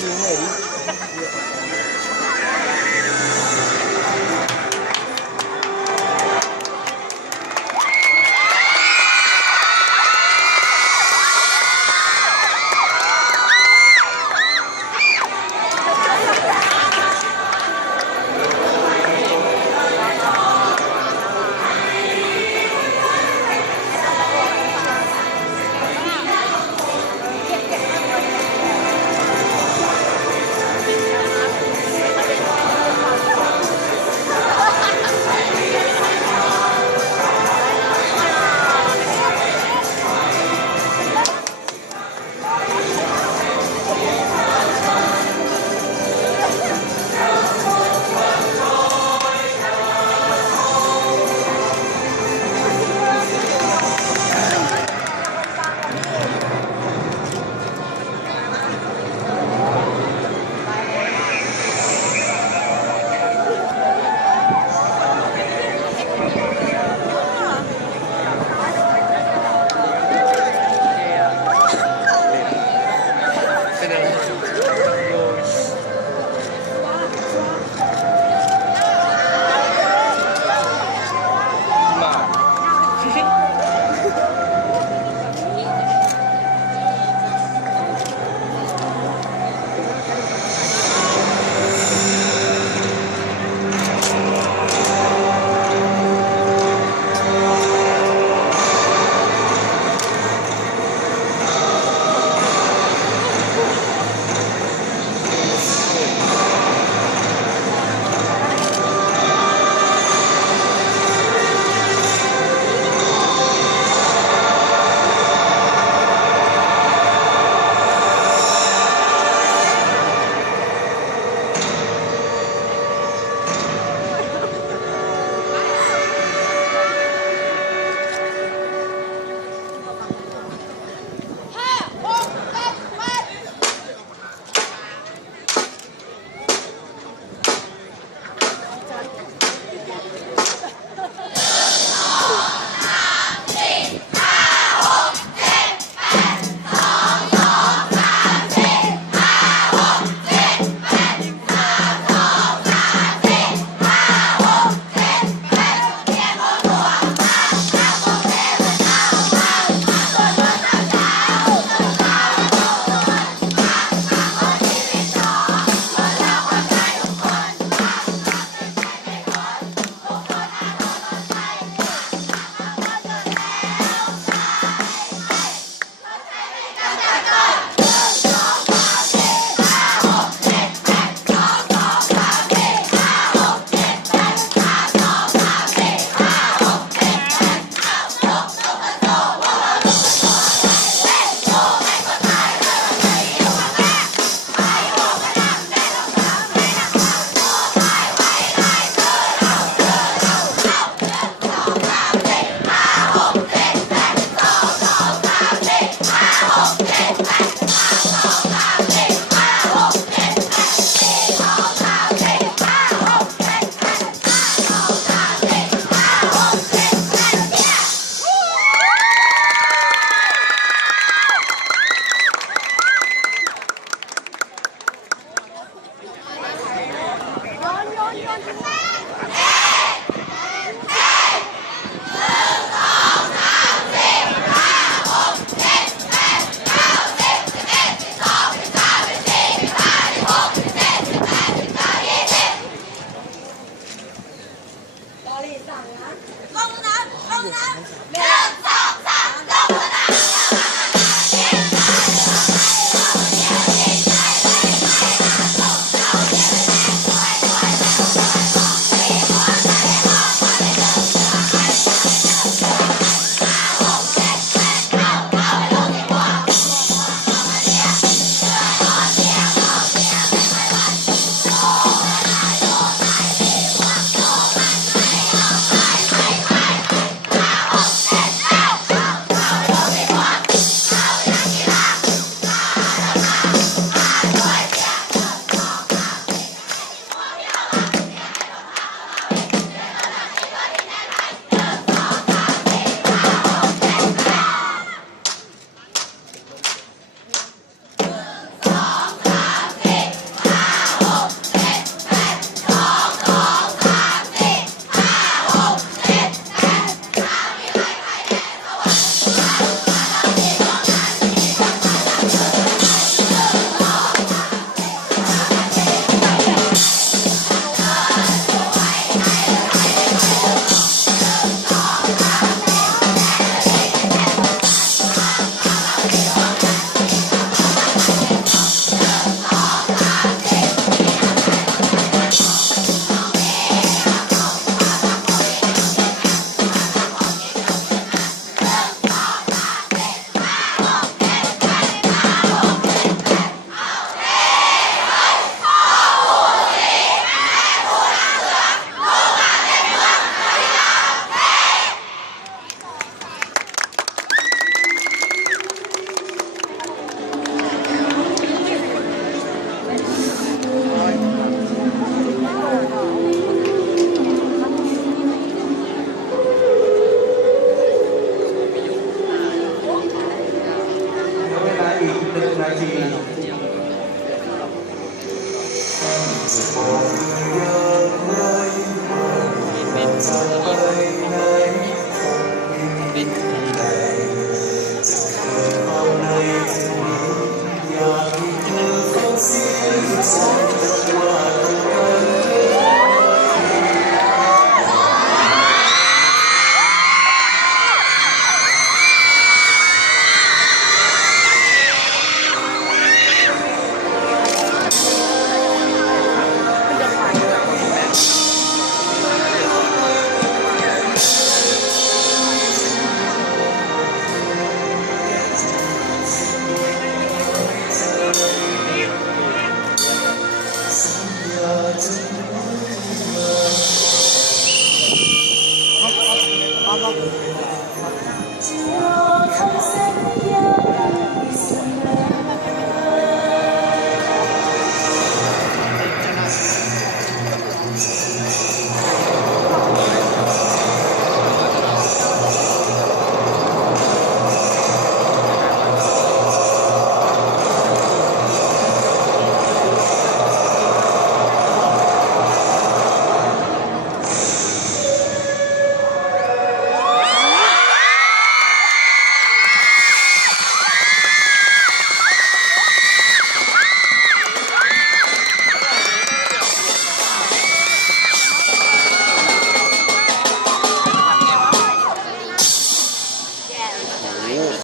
anh uống này đi